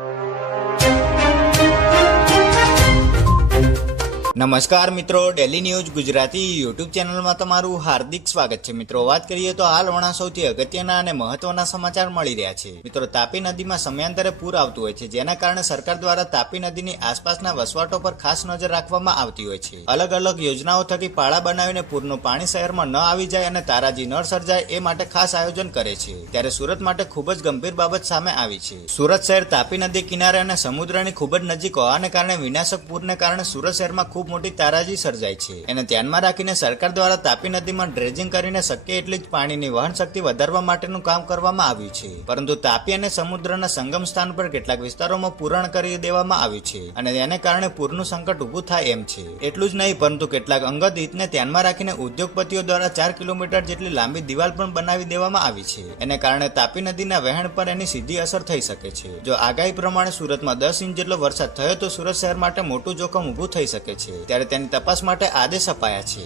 you. નમસ્કાર મિત્રો daily news Gujarati YouTube ચેનલમાં તમારું હાર્દિક સ્વાગત છે. મિત્રો, વાત કરીએ તો હાલ વણા સૌથી અગત્યના અને મહત્વના સમાચાર મળી રહ્યા છે. મિત્રો, તાપી નદીમાં સમયાંતરે પૂર આવતું હોય છે, જેના કારણે સરકાર દ્વારા તાપી નદીની આસપાસના વસવાટો પર ખાસ નજર રાખવામાં આવતી હોય છે. અલગ અલગ યોજનાઓ થકી પાળા બનાવીને પૂરનું પાણી શહેરમાં ન આવી જાય અને તારાજી ન સર્જાય એ માટે ખાસ આયોજન કરે છે. ત્યારે સુરત માટે ખૂબ જ ગંભીર બાબત સામે આવી છે. સુરત શહેર તાપી નદી કિનારે અને સમુદ્રની ખૂબ જ નજીક હોવાને કારણે વિનાશક પૂરને કારણે સુરત શહેરમાં ખૂબ મોટી તારાજી સર્જાય છે. એને ધ્યાનમાં રાખીને સરકાર દ્વારા તાપી નદીમાં ડ્રેજિંગ કરીને શક્ય એટલી જ પાણીની વહન શક્તિ વધારવા માટેનું કામ કરવામાં આવ્યું છે. પરંતુ તાપી અને સમુદ્રના સંગમ સ્થાન પર કેટલાક વિસ્તારોમાં પૂરણ કરી દેવામાં આવ્યું છે અને તેને કારણે પૂરનું સંકટ ઊભું થાય એમ છે. એટલું જ નહીં, પરંતુ કેટલાક અંગત હિતને ધ્યાનમાં રાખીને ઉદ્યોગપતિઓ દ્વારા ચાર કિલોમીટર જેટલી લાંબી દિવાલ પણ બનાવી દેવામાં આવી છે. એને કારણે તાપી નદીના વહેણ પર એની સીધી અસર થઈ શકે છે. જો આગાહી પ્રમાણે સુરતમાં દસ ઇંચ જેટલો વરસાદ થયો તો સુરત શહેર માટે મોટું જોખમ ઊભું થઈ શકે છે ત્યારે તેની તપાસ માટે આદેશ અપાયા છે.